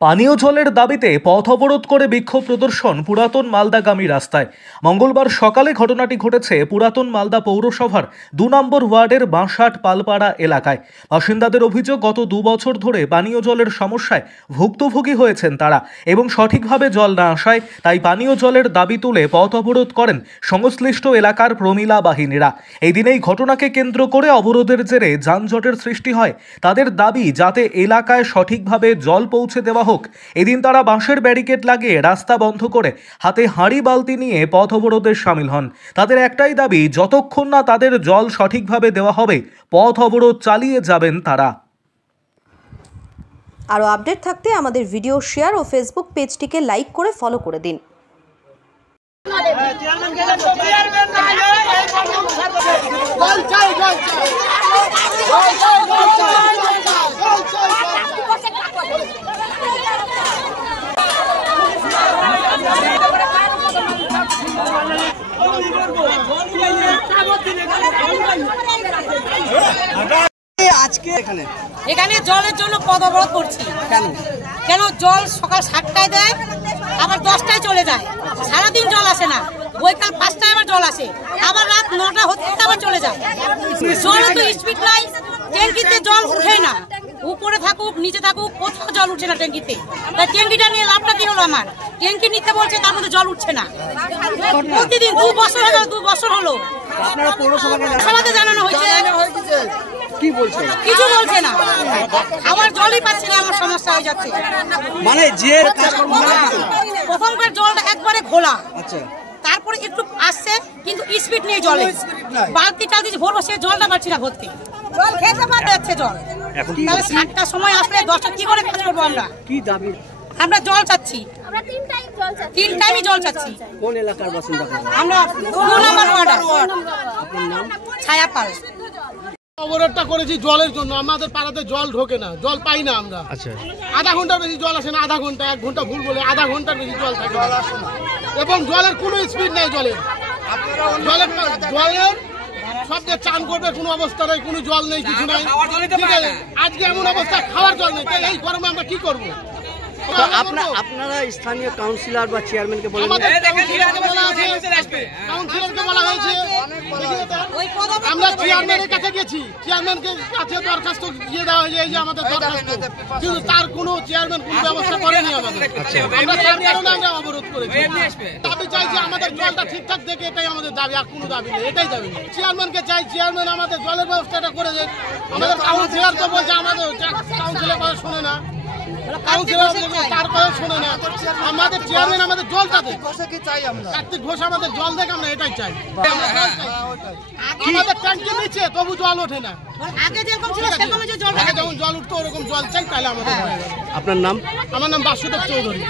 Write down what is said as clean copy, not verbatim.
পানীয় জলের দাবিতে পথ অবরোধ করে বিক্ষোভ প্রদর্শন পুরাতন মালদাগামী রাস্তায়। মঙ্গলবার সকালে ঘটনাটি ঘটেছে পুরাতন মালদা পৌরসভার ২ নম্বর ওয়ার্ডের বাঁশাট পালপাড়া এলাকায়। বাসিন্দাদের অভিযোগ, গত ২ বছর ধরে পানীয় জলের সমস্যায় ভুক্তভোগী হয়েছেন তারা এবং সঠিকভাবে জল না আসায় তাই পানীয় জলের দাবি তুলে পথ অবরোধ করেন সংশ্লিষ্ট এলাকার প্রমিলা বাহিনীরা। এই দিনেই ঘটনাকে কেন্দ্র করে অবরোধের জেরে যানজটের সৃষ্টি হয়। তাদের দাবি, যাতে এলাকায় সঠিকভাবে জল পৌঁছে দেওয়া হোক। এদিন তারা বাঁশের ব্যারিকেড লাগিয়ে রাস্তা বন্ধ করে হাতে হাঁড়ি বালতি নিয়ে পথ অবরোধে শামিল হন। তাদের একটাই দাবি, যতক্ষণ না তাদের জল সঠিকভাবে দেওয়া হবে পথ অবরোধ চালিয়ে যাবেন তারা। আরও আপডেট থাকতে আমাদের ভিডিও শেয়ার ও ফেসবুক পেজটিকে লাইক করে ফলো করে দিন। এখানে জলের জন্য পথ অবরোধ করছি। কেন জল সকাল 7টায় দেয়, আবার 10টায় চলে যায়, সারাদিন জল আসে না। বৈকাল 5টায় আবার জল আসে, আবার রাত 9টা হতে আবার চলে যায়। জলে তো স্পিড নাই, ট্যাঙ্কিতে জল উঠে না। উপরে থাকুক নিচে থাকুক, কোথাও জল উঠছে না ট্যাঙ্কিতে। তাই ট্যাঙ্কিটা নিয়ে লাভটা কি হলো? আমার ট্যাঙ্কি নিতে বলছে, তার মধ্যে জল উঠছে না। প্রতিদিন 2 বছর হলো, 2 বছর হলো সবাইকে জানানো হয়েছে, কি বলছে? কিছু বলছে না। আমার জলই পাচ্ছি না, আমার সমস্যা হয়ে যাচ্ছে। মানে যে প্রথমবার জলটা একবারে ঘোলা, আচ্ছা, তারপরে একটু আসছে কিন্তু স্পিড নেই জলে। বালতি টালতি ভরবো, সে জলটা পাচ্ছি না ভর্তি, জল খেতে পারতে যাচ্ছে জল। তাহলে 7টার সময় আসলে 10টা কি করে কাজ করবো আমরা? কি দাবি? আমরা জল চাচ্ছি, আমরা 3 টাইমই জল চাচ্ছি। কোন এলাকার বাসিন্দা? আমরা 2 নম্বর ওয়ার্ড। ছায়া পাল। অবরোধটা করেছি জলের জন্য। আমাদের পাড়াতে জল ঢোকে না, জল পাই না আমরা। আচ্ছা, আধা ঘন্টার বেশি জল আসে না, আধা ঘন্টা 1 ঘন্টা ভুল বলে আধা ঘন্টার বেশি জল থাকে এবং জলের কোনো স্পিড নেই। জলের সব যে চান করবে কোনো অবস্থা নেই, কোনো জল নেই, কিছু নাই। ঠিক আছে, আজকে এমন অবস্থা, খাওয়ার জল নেই। এই গরমে আমরা কি করবো? আপনারা স্থানীয় কাউন্সিলর বা চেয়ারম্যানকে বলেন? কাউন্সিলরকে বলা হয়েছে, আমরা চেয়ারম্যানের কাছে গেছি, চেয়ারম্যানের কাছে দরখাস্ত দিয়ে দেওয়া হয়েছে, এই যে আমাদের দরখাস্ত, কিন্তু তার কোনো চেয়ারম্যান কোনো ব্যবস্থা করেনি আমাদের। আমরা তার কারণে আমরা অবরোধ করেছি। দাবি চাইছি আমাদের জলটা ঠিকঠাক দেখে, এটাই আমাদের দাবি, আর কোনো দাবি নেই, এটাই দাবি। চেয়ারম্যানকে চাই, চেয়ারম্যান আমাদের জলের ব্যবস্থাটা করে দেয়। আমাদের কাউন্সিলর তো বলছে, আমাদের কাউন্সিলর কথা শোনে না, তার কথা শোনে না। আমাদের চেয়ারম্যান আমাদের জলটা দেয়, কার্তিক ঘোষ আমাদের জল দেখে, আমরা এটাই চাই। আমাদের ট্যাঙ্কি নিচে তবু জল ওঠে না। আগে যেরকম ছিল সেরকম যেমন জল উঠতো ওরকম জল চাই, তাহলে আমাদের। আপনার নাম? আমার নাম বাসুদেব চৌধুরী।